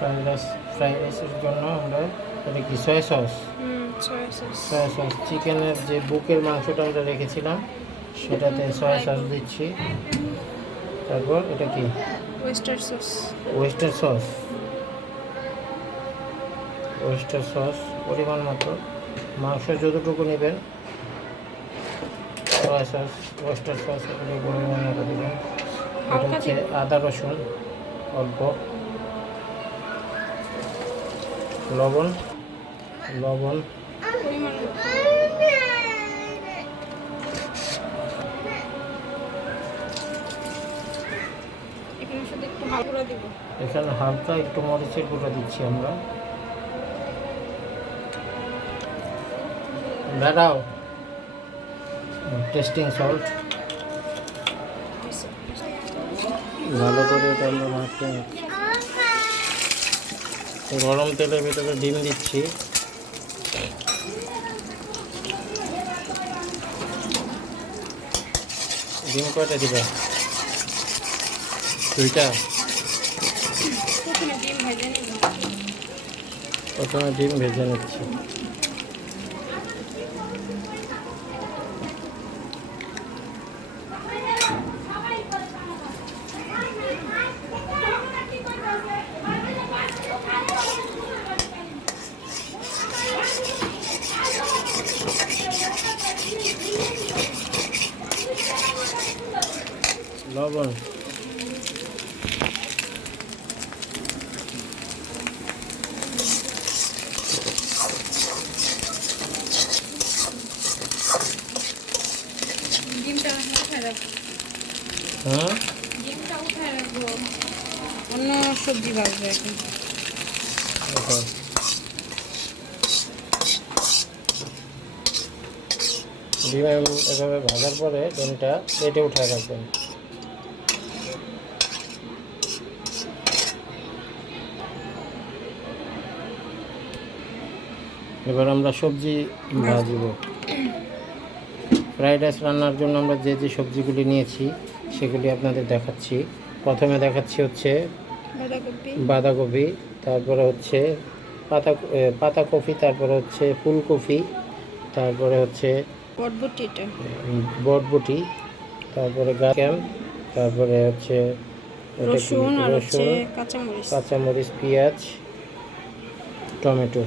Fried রাইসের জন্য আমরা এটা কি সয়া সস, সয়া সস চিকেনের যে বুকের মাংসটা আমরা রেখেছিলাম সেটাতে সয়া সস দিচ্ছি। তারপর এটা কি ওয়েস্টার সস, ওয়েস্টার সস পরিমাণ মতো, মাংস যতটুকু নেবেন সয়া সস ওয়েস্টার সস পরিমাণ মতো দেবেন। এটা হচ্ছে আদা রসুন অল্প, লবণ লবণ এখানে হালকা একটু মরিচের গুঁড়ো দিচ্ছি আমরা। দাঁড়াও, টেস্টিং সল্ট ভালো করে এটা আমরা মাখতে গরম তেলের ভিতরে ডিম দিচ্ছি। ডিম কয়টা দিবে? দুইটা। প্রথমে ডিম ভেজে নিচ্ছি। লবণ অন্য সবজি ভাজবে এখন। ডিম এভাবে ভাজার পরে ডিমটা প্লেটে উঠায় রাখবেন। এবার আমরা সবজি ভাজব। ফ্রাইড রাইস রান্নার জন্য আমরা যে যে সবজিগুলি নিয়েছি সেগুলি আপনাদের দেখাচ্ছি। প্রথমে দেখাচ্ছি হচ্ছে বাঁধাকপি, তারপরে হচ্ছে পাতাকপি, তারপরে হচ্ছে ফুলকপি, তারপরে হচ্ছে বটবটি, তারপরে গাজর, তারপরে হচ্ছে রসুন, কাঁচামরিচ, পেঁয়াজ, টমেটো।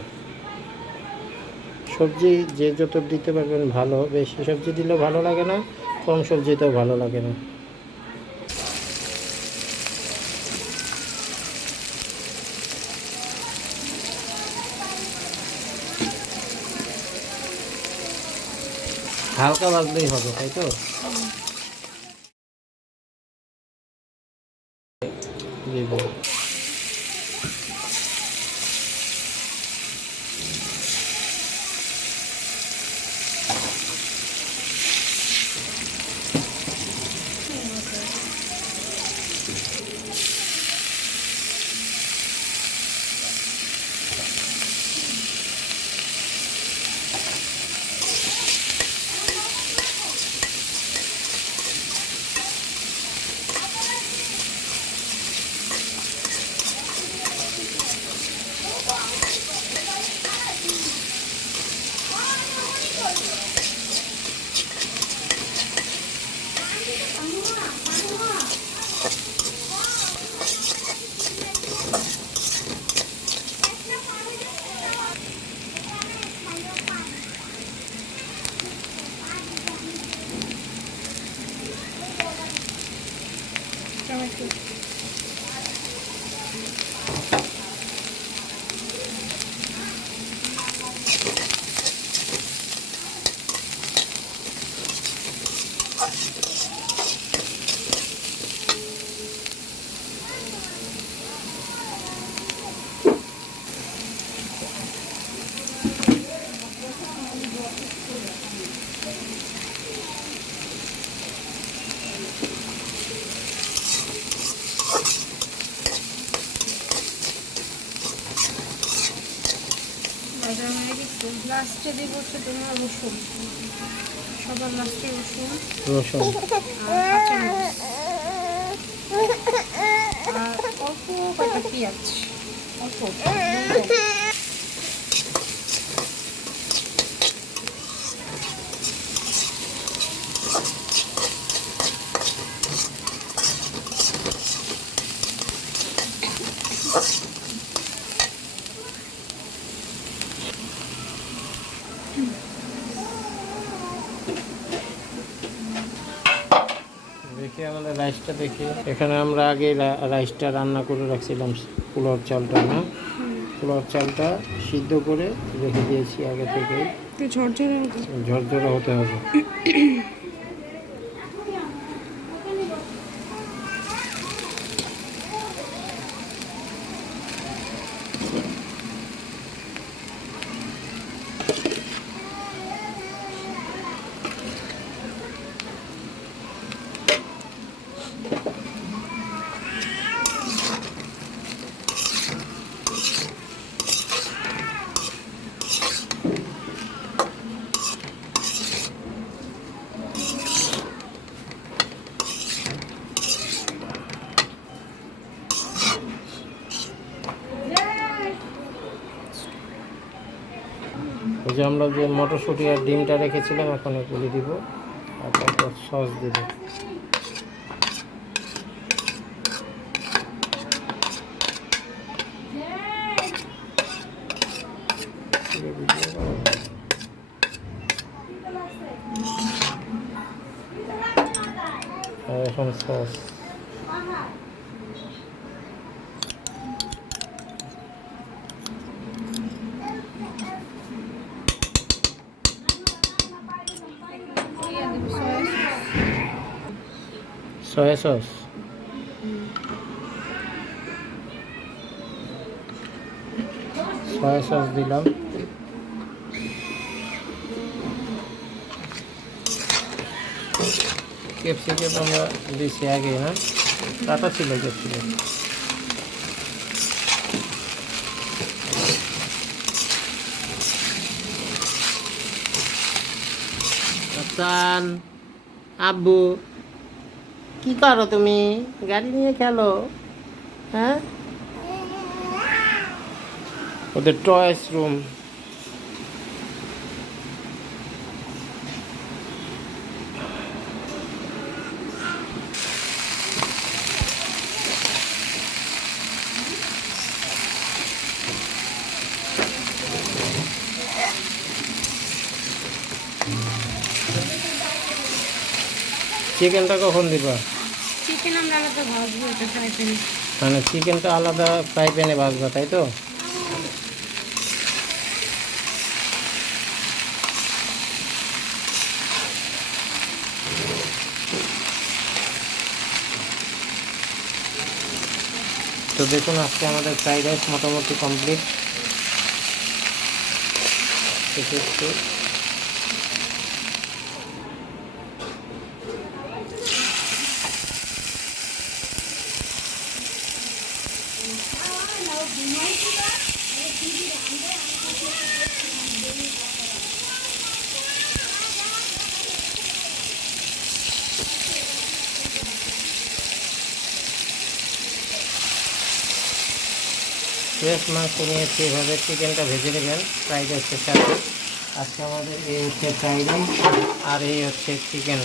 সবজি যে যত দিতে পারবেন ভালো, বেশি সবজি দিলেও ভালো লাগে না, কম সবজিতেও ভালো লাগে না। হালকা ভাজলেই হবে, তাই তো? লাস্টে দিব হচ্ছে তোমার রসুন, সবার লাস্টে রসুন আর অল্প কয়েকটা পেঁয়াজ, দেখি আমাদের রাইসটা দেখি। এখানে আমরা আগে রাইসটা রান্না করে রাখছিলাম, পোলাওর চালটা না, পোলাওর চালটা সিদ্ধ করে রেখে দিয়েছি আগে থেকেই। ঝরঝরে হতে হবে। ওই যে আমরা যে মটরশুঁটি আর ডিমটা রেখেছিলাম এখন এগুলি দিব, আর তারপর সস দিব। আর এখন sauce. Soya sauce, soya sauce দিলাম। ক্যাপসিকাম আমরা দিয়েছি আগে, হ্যাঁ কাটা ছিল ক্যাপসিকাম। আসান, আব্বু কি করো তুমি? গাড়ি নিয়ে খেলো, হ্যাঁ? ওদের টয়েস রুম। চিকেনটা কখন দিবা? চিকেন আমরা আলাদা ভাজবো, এটা ফ্রাই প্যানে। মানে চিকেনটা আলাদা ফ্রাই প্যানে ভাজবা, তাই তো? তো দেখুন আজকে আমাদের ফ্রাইড রাইস মোটামুটি কমপ্লিট। একটু ফ্রেশ মাংস নিয়েছি, এভাবে চিকেনটা ভেজে নেবেন ফ্রাইড রাইসের সাথে। আজকে আমাদের এই হচ্ছে ফ্রাইড রাইস আর এই হচ্ছে চিকেন।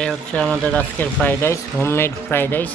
এই হচ্ছে আমাদের আজকের fried rice, homemade fried rice.